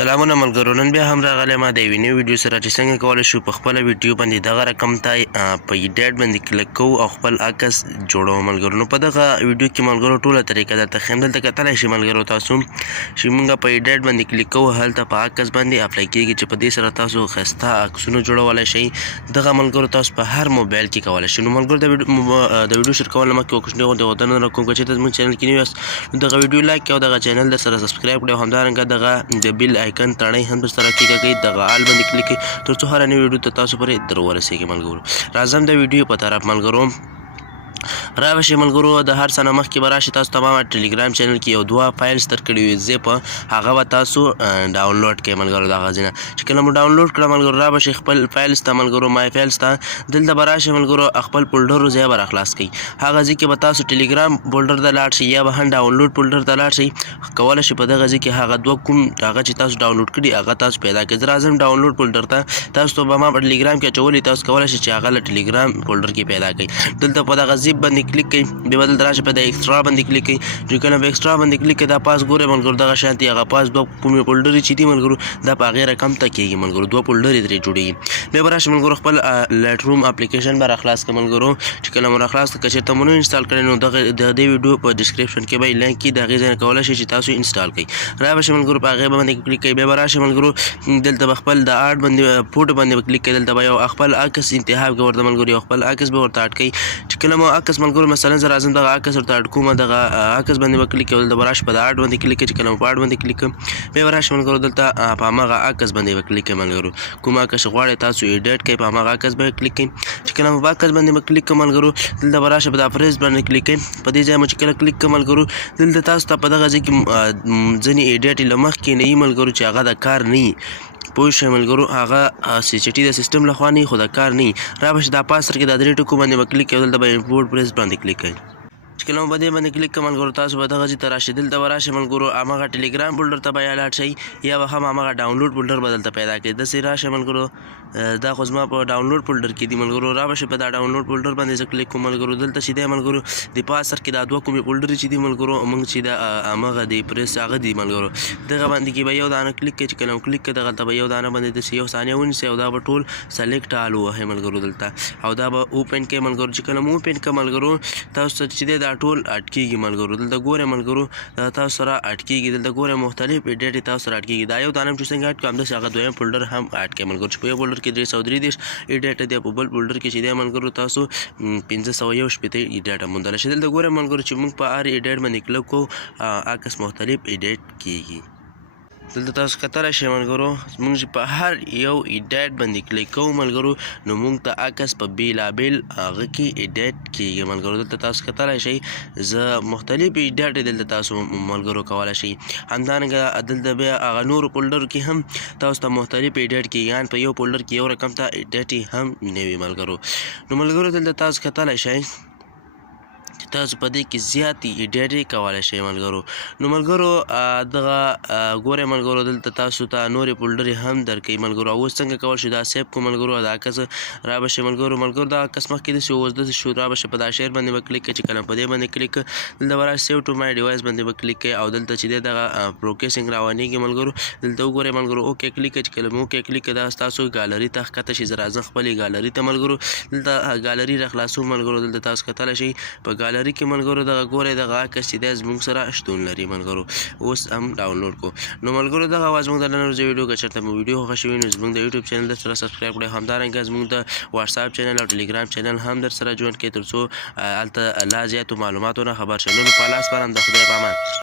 سلامونه ملګرو، نن بیا هم راغلی ما د یوې نوې ویډیو سره چې څنګه کولی شو په خپله ویډیو باندې دغه رقم ته په ایډیټ باندې کلک کوو او خپل عکس جوړوو ملګرو. نو په دغه ویډیو کې ملګرو ټوله طریقه درته ښیم. دلته کتلی شئ ملګرو تاسو چې موږ په ایډیټ باندې کلک کوو، هلته په عکس باندې اپلای کېږي چې په دې سره تاسو ښایسته عکسونه جوړولی شئ. دغه ملګرو تاسو په هر موبایل کې کولی شئ. نو ملګرو د ویډیو شروع کول نه مخکې یوه کوچنۍ غوندې غوښتنه در کوم که چېرته زموږ چینل کې نوي یاست نو دغه ویډیو لایک کړئ او دغه چینل در سره سبسکرایب کړئ او همدارنګه دغه د بیل آیکن تڼۍ هم در سره کېږئ، دغه آل باندې کلیک کړئ تر څو هره نوې ویډیو ته تاسو پورې در ورسېږي ملګرو. راځم د ویډیو په طرف ملګرو. را به شئ ملګرو، د هر څه نه مخکې به راشئ تاسو ته ما ټلیګرام چینل کې یو دوه فایلز درکړي وي زیپ، هغه به تاسو ډاونلوډ کړئ ملګرو. دغه ځینه چې کله مو ډاونلوډ کړه ملګرو، را به شئ خپل فایلز ته ملګرو، مای فایلز ته. دلته به راشئ ملګرو، خپل فولډر ځای به راخلاص کړئ. هغه ځای کې به تاسو ټلیګرام فولډر ته لاړ شئ یا به هم ډاونلوډ فولډر ته لاړ شئ. کولی شئ په دغه ځای کې هغه دوه کوم هغه چې تاسو ډاونلوډ کړي هغه تاسو پیدا کړئ. زه راځم ډاونلوډ فولډر ته، تاسو ته به ما په ټلیګرام کې اچولی، تاسو کولی شئ چې هغه له ټلیګرام فولډر کې پیدا کړئ. دلته په دغه زیپ باندې کلیک کړئ، بیا به دلته راشئ په د ایکسټرا باندې کلیک کړئ. چې کله په ایکسټرا باندې کلیک کړئ دا پاس ګورئ ملګرو، دغه شانتې هغه پاس دوه کومې فولډرې چې دي ملګرو دا په هغې رقم ته کېږي ملګرو، دوه فولډرې ترې جوړېږي. بیا به راشئ ملګرو، خپل لایټ روم اپلیکیشن به راخلاص کړئ ملګرو. چې کله مو راخلاص کړه، که چېرته مو نه انسټال کړی نو د دې ویډیو په ډسکرپشن کې به یې لینک وي، د هغې ځای نه کولی شئ چې تاسو انسټال کړئ. را به شئ ملګرو، په هغې باندې کلیک کړئ. بیا به راشئ ملګرو، دلته به خپل د آرټ باندې فوټو باندې به کلیک کړئ. دلته به یو خپل عکس انتخاب کړئ ورته ملګرو، یو خپل عکس به ورته اډ کړئ. چې کله مو عکس ملګرو مثلا زه راځم دغه عکس ورته اډ کوم، دغه عکس باندې به کلیک کړئ. دلته به راشئ په د آرټ باندې کلیک کړئ. چې کله مو په آرټ باندې کلیک کړم، بیا به راشئ ملګرو، دلته په هماغه عکس باندې به کلیک کړئ ملګرو. کوم عکس غواړئ تاسو ایډیټ کړئ، په هماغه عکس به کلیک کړئ. چې کله مو په عکس باندې به کلیک کړم ملګرو، دلته به راشئ په دا فریز باندې کلیک کړئ. په دې ځای مو چې کله کلیک کړم ملګرو، دلته تاسو ته په دغه ځای کې ځینې ایډیټ له مخکې نه وي ملګرو چې هغه د کار نه وي، پوه شئ ملګرو، هغه چټي د سیسټم لخوا نه وي خو د کار نه وي. را به شئ دا پاس سر کې دا درې ټکو باندې به کلیک کړئ، دلته به امپورټ پریس باندې کلیک کړئ. چې کله مو په دې باندې کلیک کړه ملګرو، تاسو به دغه ځای ته راشئ. دلته به راشئ ملګرو، هماغه ټلیګرام فولډر ته به یا لاړ شئ یا به هم هماغه ډاونلوډ فولډر به دلته پیدا کړئ. داسې راشئ ملګرو، دا خو زما په ډاونلوډ فولډر کې دي ملګرو. را به شئ په دا ډاونلوډ فولډر باندې زه کلیک کوم ملګرو. دلته چې دی ملګرو د پاس سر کې دا دوه کومې فولډرې چې دي ملګرو موږ چې دا هماغه د پریس هغه دي ملګرو، دغه باندې کې به یو دانه کلیک کړئ. چې کله مو کلیک کړئ دغلته به یو دانه باندې داسې یو ثانیه ونیسئ او دا به ټول سلیکټ آل ووهئ ملګرو دلته، او دا به اوپن کړئ ملګرو. چې کله مو اوپن کړه ملګرو، تاسو ته چې دی دا ټول اډ کېږي ملګرو. دلته ګورئ ملګرو تاسو سره اډ کېږي، دلته ګورئ مختلف ایډیټ تاسو سره اډ کېږي. دا یو دانه چې څنګه اډ کړم همداسې هغه دویم فولډر هم اډ کړئ ملګرو، چې په یو فولډر کې 333 ایډیټ دی، په بل فولډر کې چې دی ملګرو تاسو 561 ایډیټ موندلی شئ. دلته ګورئ ملګرو چې موږ په هر ایډیټ باندې کلک کوو عکس مختلف ایډیټ کېږي. دلته تاسو کتلی شئ ملګرو، موږ چې په هر یو ایډیټ باندې کلیک کوو ملګرو نو موږ ته عکس په بېلابېل هغه کې ایډیټ کېږي ملګرو. دلته تاسو کتلی شئ زه مختلف ایډیټ دلته تاسو ملګرو کولی شئ. همدارنګه دلته بیا هغه نورو فولډرو کې هم تاسو ته مختلف ایډیټ کېږي، یعنې په یو فولډر کې یو رقم ته ایډیټ هم نه وي ملګرو. نو ملګرو دلته تاسو کتلی شئ تاسو په دې کې زیاتې ایډیټ کولی شئ ملګرو. نو ملګرو دغه ګورئ ملګرو، دلته تاسو ته نورې فولډرې هم درکوي ملګرو. اوس څنګه کولی شو دا سیف کړو ملګرو، دا عکس را به شئ ملګرو دا عکس مخکې داسې اوس داسې شو. را به شئ په دا شیر باندې به کلیک کړئ. چې کله په دې باندې کلیک کړه، دلته به راشئ سیو ټو مای ډیوایس باندې به کلیک کړئ او دلته چې دی دغه پروکیسنګ روانېږي ملګرو. دلته وګورئ ملګرو اوکې کلیک کړئ. چې کله مو اوکې کلیک کړئ دا ستاسو ګالري ته ښکته شي. زه راځم خپلې ګالري ته ملګرو، دلته ګالري راخلاصوم ملګرو. دلته تاسو کتلی شئ په ګالري کې ملګرو دغه ګورئ دغه عکس چې دی زموږ سره شتون لري ملګرو. اوس هم ډاونلوډ کړو. نو ملګرو دغه وه زموږ د نن ورځې ویډیو. که چېرته مو ویډیو خوښه شوي نو زموږ د یوټیوب چینل در سره سبسکرایب کړئ. همدارنګه زموږ د واټساپ چینل او ټلیګرام چینل هم در سره جوین کړئ تر څو هلته لا زیاتو معلوماتو نه خبر شئ. نو په الله سپارم، د خدای په امان.